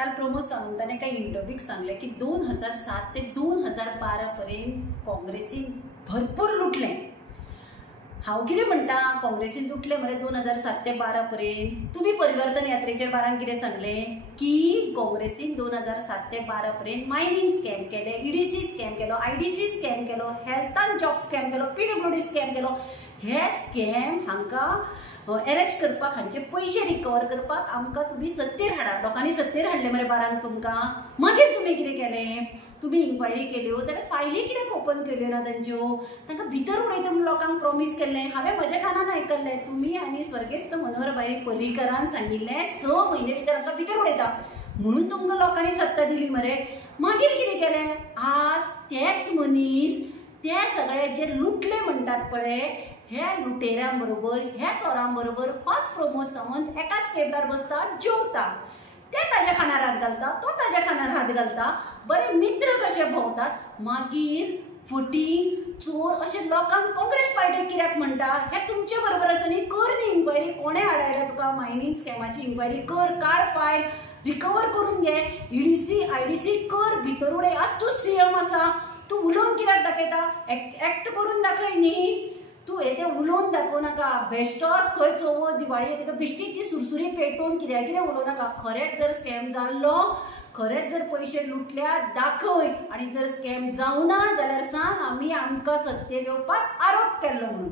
काल प्रमोद सावंताने काही इंटरव्ह्यूक सांगले की 2007 ते 2012 पर्यंत काँग्रेसीन भरपूर लुटले। हांव कितें म्हणटा, काँग्रेसीन लुटले मरे 2007 ते 12 पर्यंत। तुम्ही परिवर्तन यात्रेचेर बारांक कितें सांगले की काँग्रेसीन 2007 ते 12 पर्यंत मायनिंग स्कॅम केले, ईडीसी स्कॅम केलो, आयडीसी स्कॅम केलो, हेल्थ एंड जॉब स्कॅम केलो, पीडब्ल्यूडी स्कॅम केलो। हे स्कॅम हांकां अरेस्ट करपाक, हांचे पैसे रिकवर करपाक आमकां तुम्ही सत्तेर हाडा। लोकांनी सत्तेर हाडले मरे बारांक तुमकां। मागीर तुम्ही कितें केलें? तुम्ही इन्क्वायरी केल्यो जाल्यार फायली कित्याक ओपन केल्यो ना तांच्यो? तांकां भितर उडयता म्हूण लोकांक प्रॉमिस केल्लें। हांवें म्हज्या कानान आयकल्लें, तुमी आनी स्वर्गेस्त मनोहर भाई पर्रीकरान सांगिल्लें 6 म्हयने भितर आमकां भितर उडयता म्हणून तुमकां लोकांनी सत्ता दिली मरे। मागीर कितें केलें? आज तेच मनीस ते सगळे जे लुटले म्हणटात पळय, हे लुटेऱ्यां बरोबर, हे चोरां बरोबर होच प्रमोद सावंत एकाच टेबलार बसता, जेवता। ते ताज्या खांदार हात घालता, तो ताज्या खांदार हात घालता, बरे मित्र कशे भोंवतात। मागीर फटींग चोर अशे लोकांक काँग्रेस पार्टी कित्याक म्हणटा? हे तुमचे बरोबर आसा न्ही, कर न्ही इन्क्वायरी। कोणे हाडयला तुका मायनिंग स्कॅमाची इन्क्वायरी? कर, कार फायल रिकवर करून घे, ईडीसी आयडीसी कर, भितर उडय। आज तूं सीएम आसा, तूं उलोवन कित्याक दाखयता? एक्ट करून दाखय न्ही, तूं हे उलोवन दाखोव नाका। बेश्टोच खंय चवथ दिवाळी येता बिश्टीत ती सुरसुरी पेटोवन कित्याक कितें उलोव नाका। खरेंच जर स्कॅम जाल्लो, खरेंच जर पैसे लुटल्या दाखय, आनी जर स्कॅम जावना जाल्यार सांग आमी आमकां सत्तेर येवपाक आरोप केल्लो म्हणून।